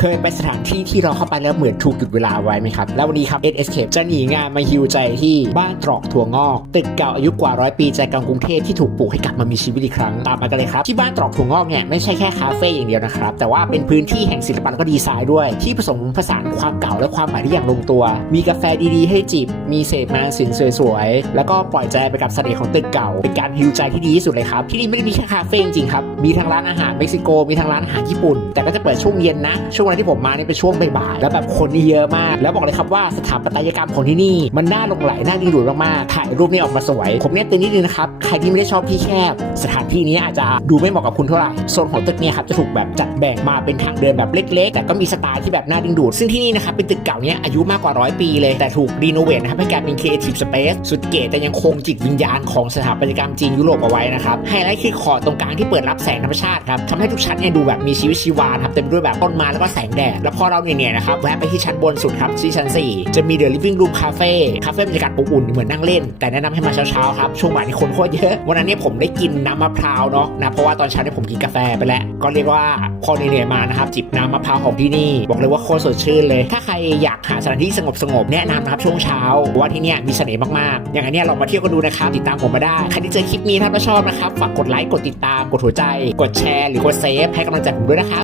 เคยไปสถานที่ที่เราเข้าไปแล้วเหมือนถูกหยุดเวลาไว้ไหมครับ แล้ววันนี้ครับ S Escape จะหนีงานมาฮิวใจที่บ้านตรอกถั่วงอกตึกเก่าอายุกว่าร้อยปีใจกลางกรุงเทพที่ถูกปลูกให้กลับมามีชีวิตอีกครั้งตามมากันเลยครับ ที่บ้านตรอกถั่วงอกเนี่ยไม่ใช่แค่คาเฟ่อย่างเดียวนะครับ แต่ว่าเป็นพื้นที่แห่งศิลปะและก็ดีไซน์ด้วย ที่ผสมผสานความเก่าและความใหม่ได้อย่างลงตัว มีกาแฟดีๆ ให้จิบมีเศษมาสินสวยๆแล้วก็ปล่อยใจไปกับเสน่ห์ของตึกเก่า เป็นการฮิวใจที่ดีที่สุดเลยครับที่นี่ไม่ได้มีแค่คาเฟ่จริงครับมีทั้งร้านอาหารเม็กซิโกมีทั้งร้านอาหารญี่ปุ่น แต่ก็จะเปิดช่วงเย็นนะช่วงเวลาที่ผมมาเนี่ยเป็นช่วงบ่ายๆแล้วแบบคนเยอะมาก แล้วบอกเลยครับว่าสถาปัตยกรรมของที่นี่มันน่าหลงไหลน่าดึงดูดมากๆถ่ายรูปนี่ออกมาสวย ผมเนี่ยเตือนนิดนึงนะครับใครที่ไม่ได้ชอบที่แคบ สถานที่นี้อาจจะดูไม่เหมาะกับคุณเท่าไหร่โซนของตึกเนี่ยครับจะถูกแบบจัดแบ่งมาเป็นทางเดินแบบเล็ก ๆ แต่ก็มีสไตล์ที่แบบน่าดึงดูด ซึ่งที่นี่นะครับเป็นตึกเก่าเนี่ยอายุมากกว่าร้อยปีเลยแต่ถูกรีโนเวทนะครับให้กลายเป็น Creative Space สุดเก๋แต่ยังคงจิตวิญญาณของสถาปัตยกรรมจีนยุโรปเอาไว้นะครับไฮไลท์คือขอบตรงกลางที่เปิดรับแสงธรรมชาติครับทำให้ทุกชั้นเนี่ยดูแบบมีชีวิตชีวาครับเต็มด้วยแบบต้นไม้แล้วก็แสงแดด แล้วพอเราเนี่ยๆนะครับ แวะไปที่ชั้นบนสุดครับที่ชั้น 4 จะมี The Living Room Cafe คาเฟ่บรรยากาศอบอุ่นเหมือนนั่งเล่น แต่แนะนำให้มาเช้าๆครับ ช่วงบ่ายนี่คนโคตรเยอะ วันนั้นเนี่ยผมได้กินน้ำมะพร้าวเนาะนะเพราะว่าตอนเช้าเนี่ยผมกินกาแฟไปแล้ว ก็เรียกว่าพอเหนื่อยๆมานะครับจิบน้ำมะพร้าวของที่นี่ บอกเลยว่าโคตรสดชื่นเลย ถ้าใครอยากหาสถานที่สงบๆแนะนำนะครับช่วงเช้าเพราะว่าที่เนี่ยมีเสน่ห์มากๆ อย่างนี้ลองมาเที่ยวกันดูนะครับติดตามผมมาได้ใครที่เจอคลิปนี้ถ้าชอบนะครับฝากกดไลค์กดติดตามกดหัวใจ กดแชร์หรือกดเซฟให้กำลังใจผมด้วยนะครับ